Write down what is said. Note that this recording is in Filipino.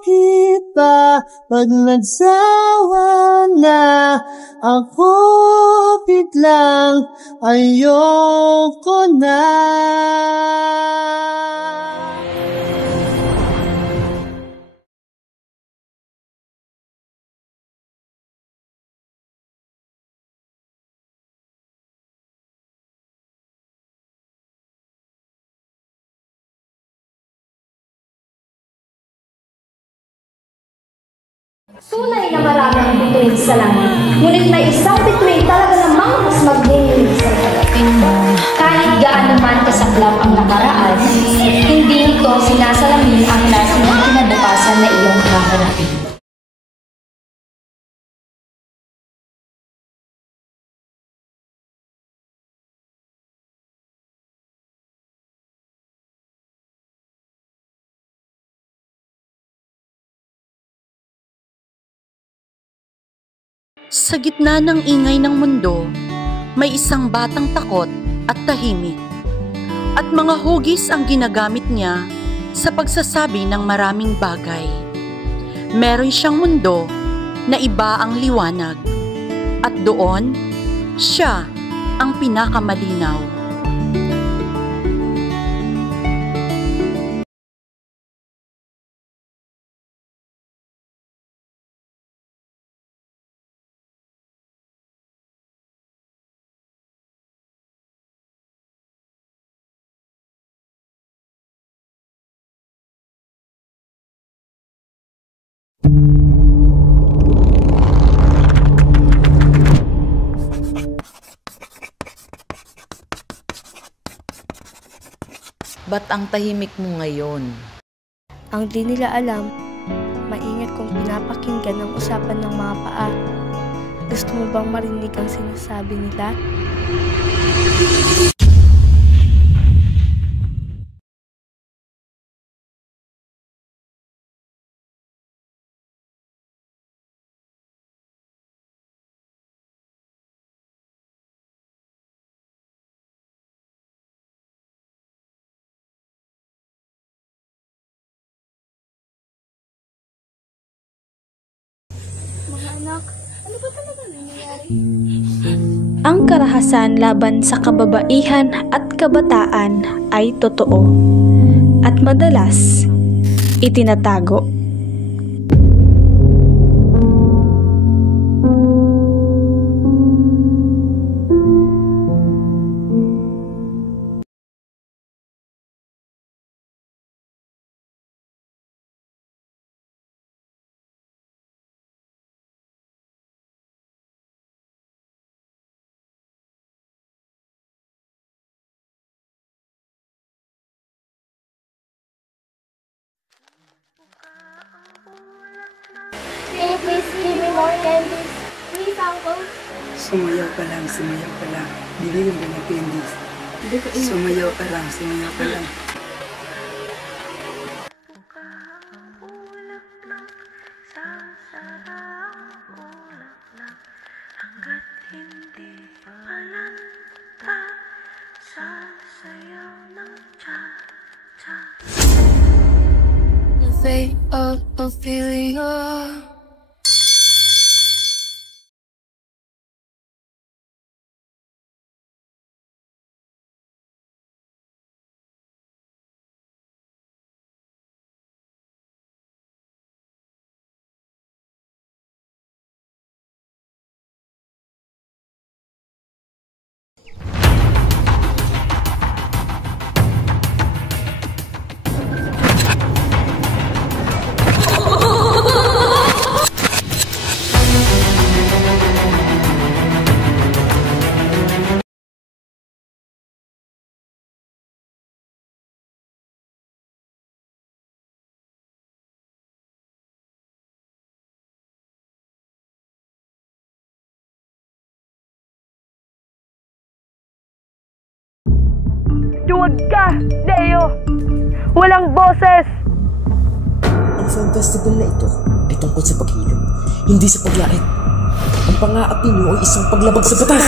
kita pag nagsawa na ako biglang ayoko na. Tunay na marami ang bituin sa langit, ngunit may isang bituin talaga namang mas maglinis sa langit. Kahit gaano man kasaklap ang nakaraan, hindi ito sinasalamin ang klase ng kinabukasan na iyong haharapin. Sa gitna ng ingay ng mundo, may isang batang takot at tahimik. At mga hugis ang ginagamit niya sa pagsasabi ng maraming bagay. Meron siyang mundo na iba ang liwanag. At doon, siya ang pinakamalinaw. Ba't ang tahimik mo ngayon? Ang di nila alam, maingat kong pinapakinggan ang usapan ng mga paa. Gusto mo bang marinig ang sinasabi nila? Anak, ano ba talaga nangyayari? Ang karahasan laban sa kababaihan at kabataan ay totoo at madalas itinatago. Can you please give me more candies? Please, Uncle. Sumayaw ka lang, sumayaw ka lang. Bibigyan ko ng candies. Sumayaw ka lang, sumayaw ka lang. Fate of Ophelia. Duwag ka, Leo! Walang boses! Ang film festival na ito ay tungkol sa paghilom, hindi sa paglait. Ang pang-aapi niyo ay isang paglabag sa batas!